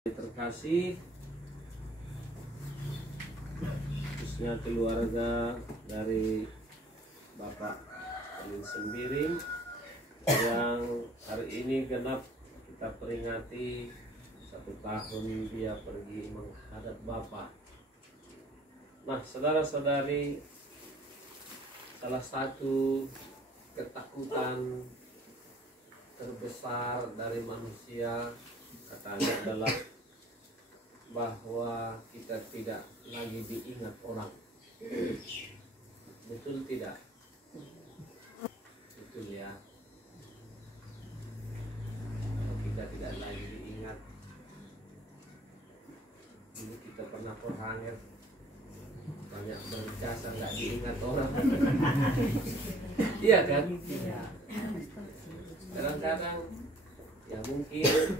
Terkasih, khususnya keluarga dari Bapak Amin Sembiring yang hari ini genap kita peringati 1 tahun dia pergi menghadap Bapak. Nah, saudara-saudari, salah satu ketakutan terbesar dari manusia katanya adalah bahwa kita tidak lagi diingat orang. Betul tidak? Betul ya. Kalau kita tidak lagi diingat, dulu kita pernah perhanger banyak berjasa nggak diingat orang. Iya kan? Kadang-kadang ya mungkin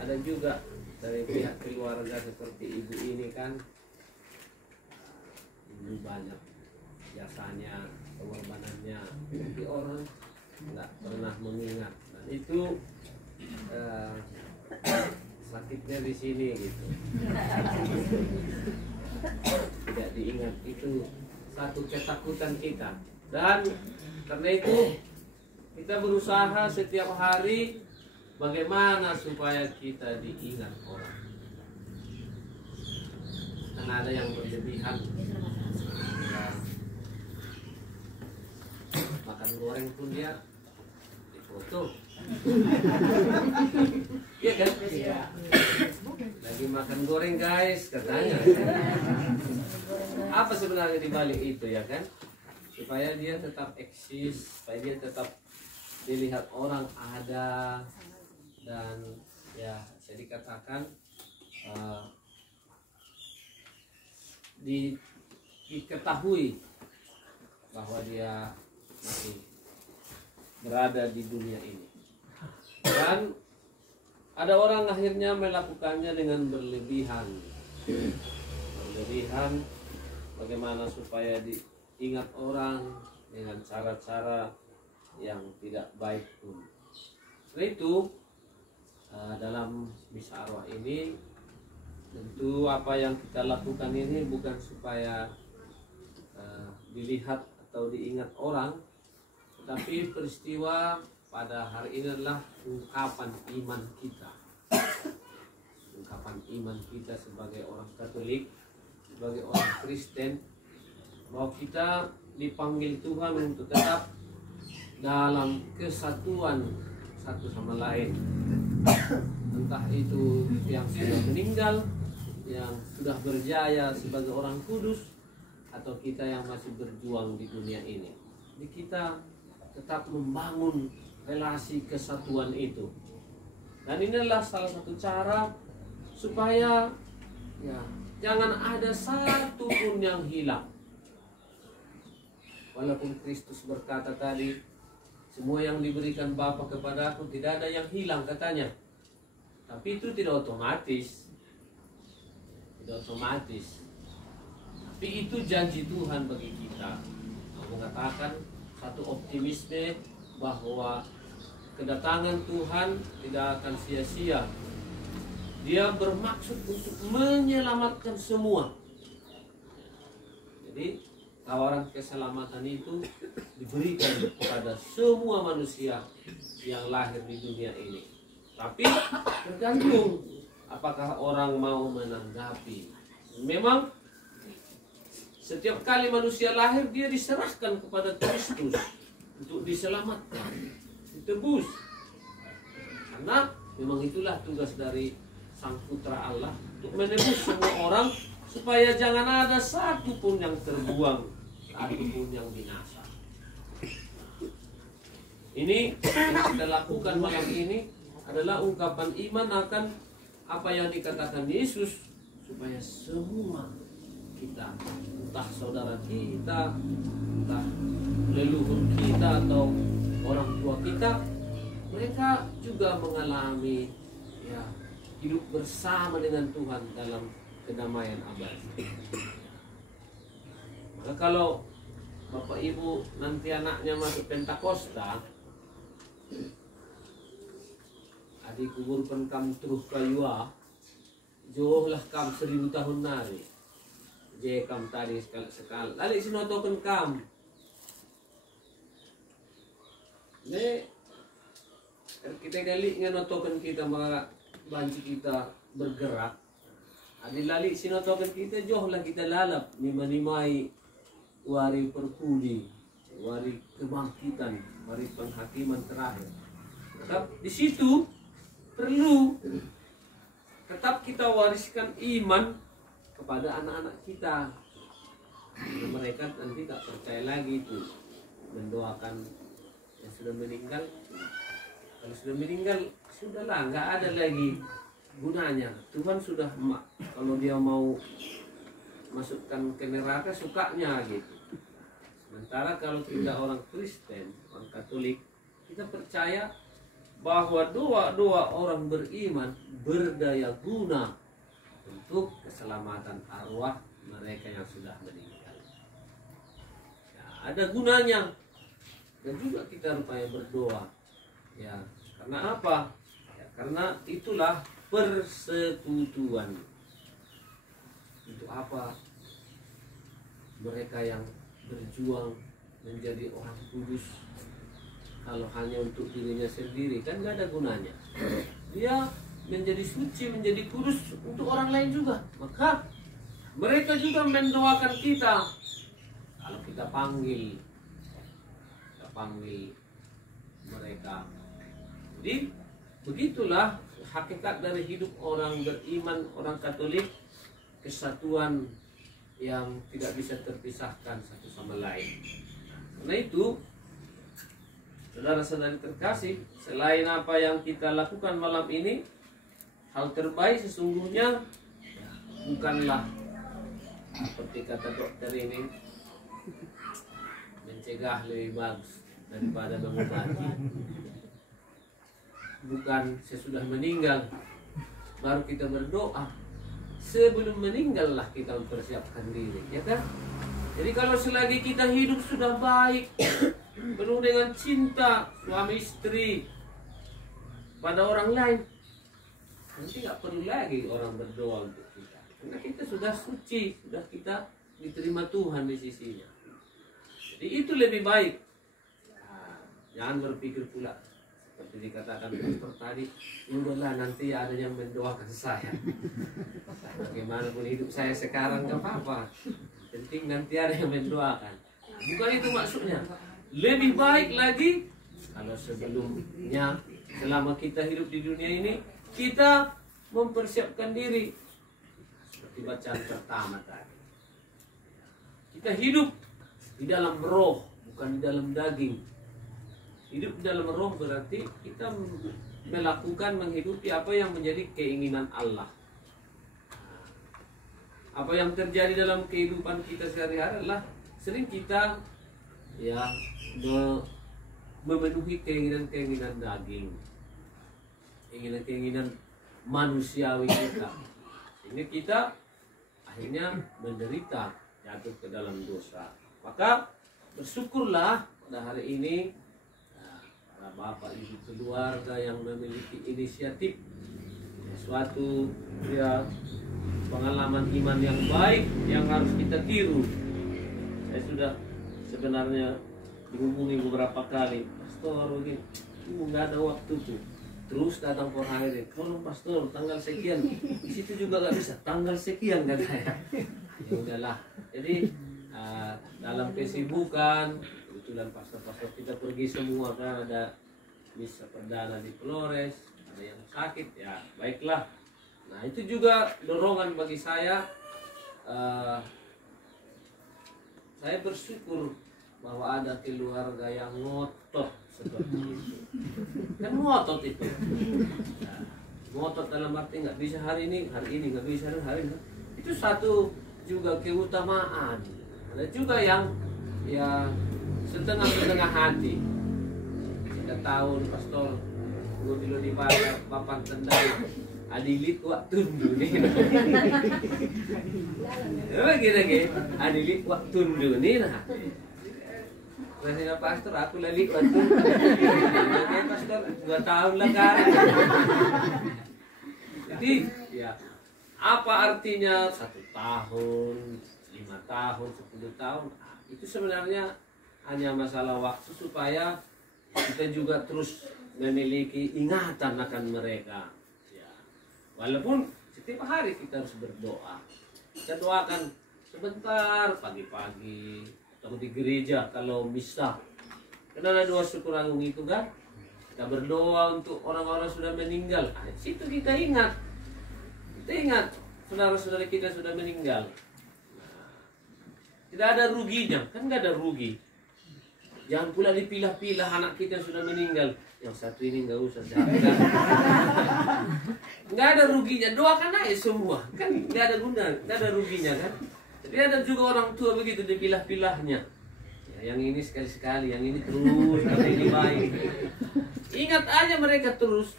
ada juga dari pihak keluarga seperti ibu ini kan, ibu banyak jasanya, pengorbanannya, tapi orang nggak pernah mengingat. Dan itu sakitnya di sini gitu. Tidak diingat, itu satu ketakutan kita. Dan karena itu kita berusaha setiap hari bagaimana supaya kita diingat orang. Karena ada yang berlebihan ya, makan goreng pun dia difoto. Iya kan? Lagi makan goreng guys katanya. Apa sebenarnya dibalik itu ya kan? Supaya dia tetap eksis, supaya dia tetap dilihat orang ada. Dan ya bisa dikatakan diketahui bahwa dia masih berada di dunia ini. Dan ada orang akhirnya melakukannya dengan berlebihan. Berlebihan bagaimana supaya diingat orang dengan cara-cara yang tidak baik pun. Setelah itu dalam misa arwah ini tentu apa yang kita lakukan ini bukan supaya dilihat atau diingat orang, tetapi peristiwa pada hari ini adalah ungkapan iman kita. Ungkapan iman kita sebagai orang Katolik, sebagai orang Kristen, bahwa kita dipanggil Tuhan untuk tetap dalam kesatuan satu sama lain. Entah itu yang sudah meninggal, yang sudah berjaya sebagai orang kudus, atau kita yang masih berjuang di dunia ini. Jadi kita tetap membangun relasi kesatuan itu. Dan inilah salah satu cara supaya ya jangan ada satu pun yang hilang. Walaupun Kristus berkata tadi, semua yang diberikan Bapa kepada aku tidak ada yang hilang katanya. Tapi itu tidak otomatis. Tidak otomatis. Tapi itu janji Tuhan bagi kita. Mengatakan satu optimisme bahwa kedatangan Tuhan tidak akan sia-sia. Dia bermaksud untuk menyelamatkan semua. Jadi tawaran keselamatan itu diberikan kepada semua manusia yang lahir di dunia ini. Tapi tergantung apakah orang mau menanggapi. Memang setiap kali manusia lahir dia diserahkan kepada Kristus untuk diselamatkan, ditebus. Karena memang itulah tugas dari Sang Putra Allah untuk menebus semua orang, supaya jangan ada satu pun yang terbuang, satu pun yang binasa. Ini yang kita lakukan malam ini adalah ungkapan iman akan apa yang dikatakan Yesus, supaya semua kita, entah saudara kita, entah leluhur kita atau orang tua kita, mereka juga mengalami ya hidup bersama dengan Tuhan dalam kedamaian abadi. Maka kalau Bapak Ibu nanti anaknya masuk Pentakosta, adi kuburkan kam terus kayua Johlah kam 1000 tahun nari. Je kam tadi sekali. Lali sinotokan kam. Ne kita kali nganotokan kita mga banci kita bergerak. Adi lali sinotokan kita johlah kita lalap nimai wari perpudi, wari kebangkitan, wari penghakiman terakhir. Tetap di situ perlu tetap kita wariskan iman kepada anak-anak kita. Mereka nanti tak percaya lagi itu mendoakan yang sudah meninggal. Kalau sudah meninggal, sudahlah, nggak ada lagi gunanya. Tuhan sudah kalau dia mau masukkan ke neraka sukanya gitu. Sementara kalau kita orang Kristen, orang Katolik, kita percaya bahwa doa-doa orang beriman berdaya guna untuk keselamatan arwah mereka yang sudah meninggal. Ya, ada gunanya. Dan juga kita rupanya berdoa. Ya, karena apa? Ya, karena itulah persekutuan. Untuk apa? Mereka yang berjuang menjadi orang kudus, kalau hanya untuk dirinya sendiri kan nggak ada gunanya. Dia menjadi suci, menjadi kudus untuk orang lain juga. Maka mereka juga mendoakan kita. Kalau kita panggil mereka. Jadi begitulah hakikat dari hidup orang beriman, orang Katolik, kesatuan yang tidak bisa terpisahkan satu sama lain. Karena itu, saudara-saudari terkasih, selain apa yang kita lakukan malam ini, hal terbaik sesungguhnya bukanlah seperti kata dokter ini, mencegah lebih bagus daripada mengobati. Bukan sesudah meninggal baru kita berdoa. Sebelum meninggallah kita mempersiapkan diri, ya kan? Jadi kalau selagi kita hidup sudah baik, penuh dengan cinta suami istri pada orang lain, nanti nggak perlu lagi orang berdoa untuk kita, karena kita sudah suci, sudah kita diterima Tuhan di sisinya. Jadi itu lebih baik. Nah, jangan berpikir pula seperti dikatakan pastor tadi, udahlah nanti ada yang mendoakan saya. Bagaimanapun hidup saya sekarang gak apa-apa, penting nanti ada yang mendoakan. Bukan itu maksudnya. Lebih baik lagi kalau sebelumnya, selama kita hidup di dunia ini, kita mempersiapkan diri seperti bacaan pertama tadi. Kita hidup di dalam roh, bukan di dalam daging. Hidup di dalam roh berarti kita melakukan, menghidupi apa yang menjadi keinginan Allah. Apa yang terjadi dalam kehidupan kita sehari-hari adalah sering kita ya memenuhi keinginan-keinginan daging, keinginan-keinginan manusiawi kita, sehingga kita akhirnya menderita, jatuh ke dalam dosa. Maka bersyukurlah pada hari ini para bapak ibu keluarga yang memiliki inisiatif suatu ya pengalaman iman yang baik yang harus kita tiru. Saya sudah sebenarnya dihubungi beberapa kali, pastor begini, nggak ada waktu tuh. Terus datang ke hari, tolong pastor tanggal sekian, di situ juga nggak bisa, tanggal sekian kan saya. Ya udahlah. Jadi dalam kesibukan, kebetulan pastor-pastor kita pergi semua kan, ada misa perdana di Flores, ada yang sakit, ya baiklah. Nah itu juga dorongan bagi saya. Saya bersyukur bahwa ada keluarga yang ngotot seperti itu. Kan ngotot itu. Nah, ngotot dalam arti nggak bisa hari ini nggak bisa hari ini. Itu satu juga keutamaan. Ada juga yang ya setengah hati. Kita tahu pastor gue dulu di papan tendang adilit waktu dulu nih. Lagi adilit waktu dulu nih nah. Rasanya pastor aku lali waktu. Oke pastor 2 tahun lah kan. Jadi ya Apa artinya 1 tahun, 5 tahun, 10 tahun? Itu sebenarnya hanya masalah waktu supaya kita juga terus memiliki ingatan akan mereka. Ya. Walaupun setiap hari kita harus berdoa. Kita doakan sebentar pagi-pagi atau di gereja kalau misa. Karena ada doa syukur agung itu kan. Kita berdoa untuk orang-orang sudah meninggal. Situ kita ingat. Kita ingat saudara-saudara kita sudah meninggal. Tidak ada ruginya, kan nggak ada rugi. Jangan pula dipilah-pilah anak kita yang sudah meninggal. Yang satu ini nggak usah jangan. Nggak ada ruginya, doakan aja semua. Kan nggak ada guna, nggak ada ruginya kan. Jadi ada juga orang tua begitu dipilah-pilahnya. Ya, yang ini sekali-sekali, yang ini terus, kata ini baik. Ingat aja mereka terus.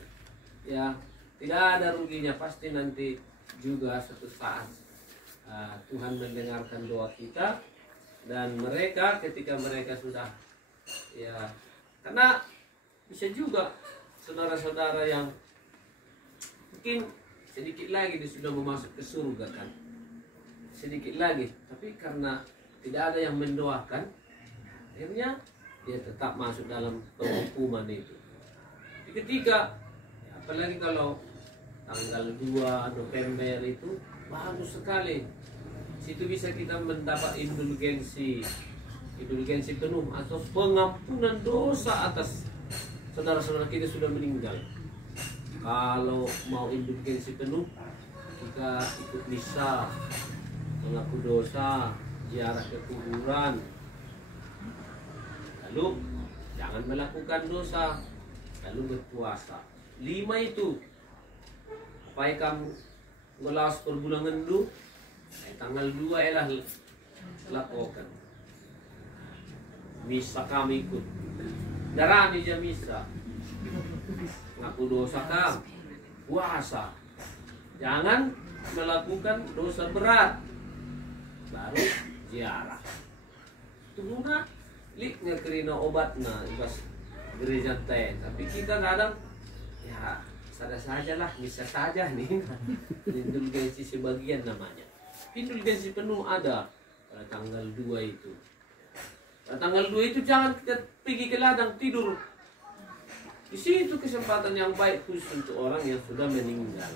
Ya, tidak ada ruginya, pasti nanti juga suatu saat Tuhan mendengarkan doa kita, dan mereka ketika mereka sudah ya, karena bisa juga saudara-saudara yang mungkin sedikit lagi dia sudah mau masuk ke surga kan, sedikit lagi, tapi karena tidak ada yang mendoakan, akhirnya dia tetap masuk dalam penghukuman itu. Ketika apalagi kalau tanggal 2 November itu bagus sekali. Situ bisa kita mendapat indulgensi penuh atau pengampunan dosa atas saudara-saudara kita sudah meninggal. Kalau mau indulgensi penuh, kita ikut misa, mengaku dosa, ziarah ke kuburan. Lalu jangan melakukan dosa, lalu berpuasa. 5 itu. Supaya kamu ngelas perbulangan dulu, tanggal 2 elah lakukan. Misa kami ikut. Darami aja misa. Ngaku dosa kamu. Puasa. Jangan melakukan dosa berat. Baru ziarah. Tunggu lik ngekerina obatna pas gereja teh. Tapi kita kadang ya sada sajalah, bisa saja nih. Indulgensi sebagian namanya. Indulgensi penuh ada pada tanggal 2 itu. Pada tanggal 2 itu jangan kita pergi ke ladang tidur. Di situ kesempatan yang baik khusus untuk orang yang sudah meninggal.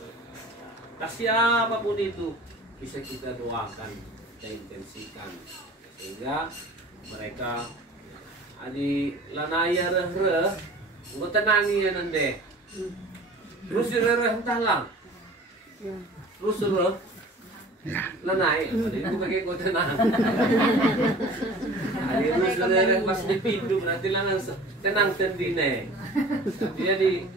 Tak siapapun itu bisa kita doakan, kita intensikan sehingga mereka adi lanaya reh nggak tenangi ya nande. Terus reh entahlah. Terus reh lanai, itu pakai kau tenang. Adi terus reh pas dipindu berarti lanang tenang tendine. Jadi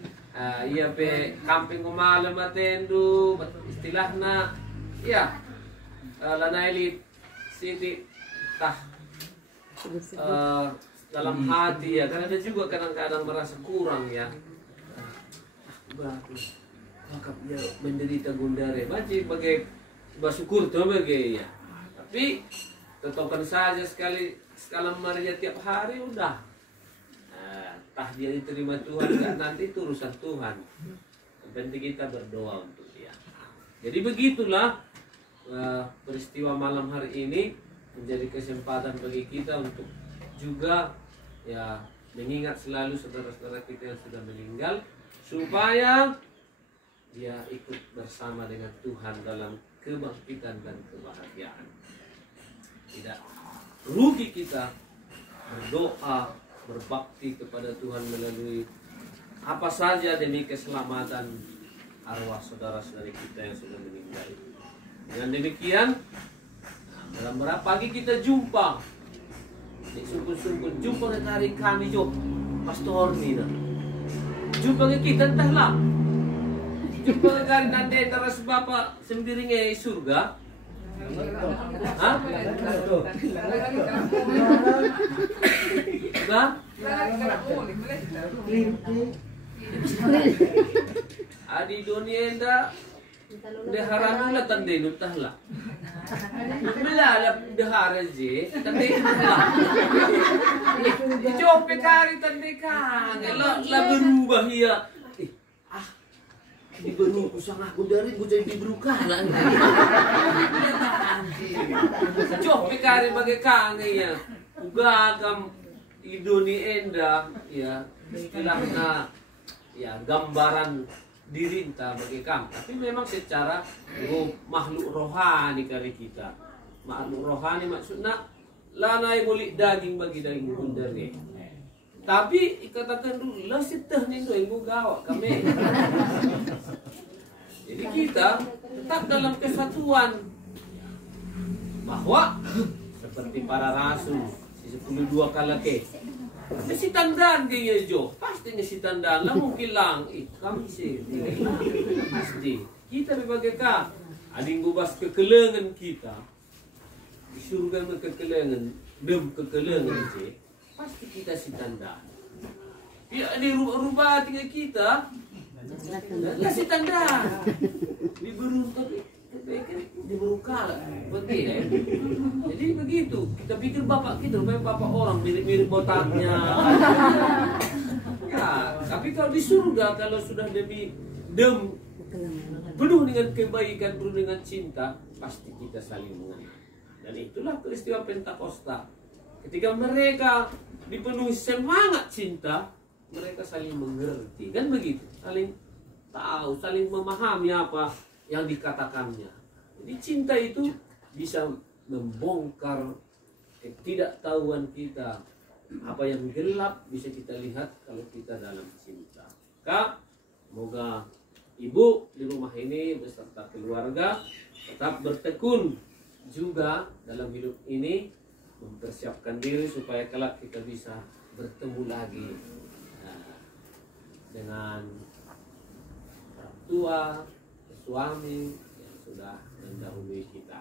iya pe camping kumalam atendu istilahna iya lanai li siti tah dalam hati ya, karena ada juga kadang-kadang merasa kurang ya. Bagus, maka dia menderita gundare, bagai bersyukur tuh bagai ya. Tapi tetapkan saja sekali marinya tiap hari udah. Tah dia diterima Tuhan nggak nanti itu urusan Tuhan. Yang penting kita berdoa untuk dia. Jadi begitulah peristiwa malam hari ini menjadi kesempatan bagi kita untuk juga ya mengingat selalu saudara-saudara kita yang sudah meninggal supaya dia ikut bersama dengan Tuhan dalam kebangkitan dan kebahagiaan. Tidak rugi kita berdoa, berbakti kepada Tuhan melalui apa saja demi keselamatan arwah saudara-saudari kita yang sudah meninggal. Dengan demikian dalam berapa pagi kita jumpa di sungguh-sungguh jumpa ke hari kami jo pastor Nina jumpa ke kita entahlah jumpa ke hari nanti terus bapak sendiri nge surga. Hah? Enggak? Adi dunia enda deharan lah tanda entahlah. Melala dehara je, tanda entahlah. Jope kari tanda kan, la berubah ya. diberi kusang aku dari gue jadi berukala. Cok pikari bagai kange ya. Ugagam iduni enda ya istilahnya ya gambaran dirinta bagi kami. Tapi memang secara makhluk rohani kali kita. Makhluk rohani maksudnya lanai mulik daging bagi daging bundari. Tapi ikatakan dulu lah sitah nih do ibu gawak kami. Jadi kita tetap dalam kesatuan bahwa seperti para rasul si 12 kalake. Si tandaan dia jo pastinya si tandaan lah mungkin lang kami sih pasti kita berbagai kah ading gubas kekelengan kita di surga kekelengan dem kekelengan sih pasti kita si tanda. Ya di rubah tinggal kita, kasih tanda. Di beruntung, di berukala, begitu. Jadi begitu. Kita pikir bapak kita, rupanya bapak orang mirip-mirip botaknya. Ya, tapi kalau di surga, kalau sudah demi dem penuh dengan kebaikan, penuh dengan cinta, pasti kita saling mengenal. Dan itulah peristiwa Pentakosta. Ketika mereka dipenuhi semangat cinta, mereka saling mengerti, kan begitu, saling tahu, saling memahami apa yang dikatakannya. Jadi cinta itu bisa membongkar ketidaktahuan kita, apa yang gelap bisa kita lihat kalau kita dalam cinta. Kak, semoga ibu di rumah ini beserta keluarga tetap bertekun juga dalam hidup ini, mempersiapkan diri supaya kelak kita bisa bertemu lagi dengan orang tua, suami yang sudah mendahului kita.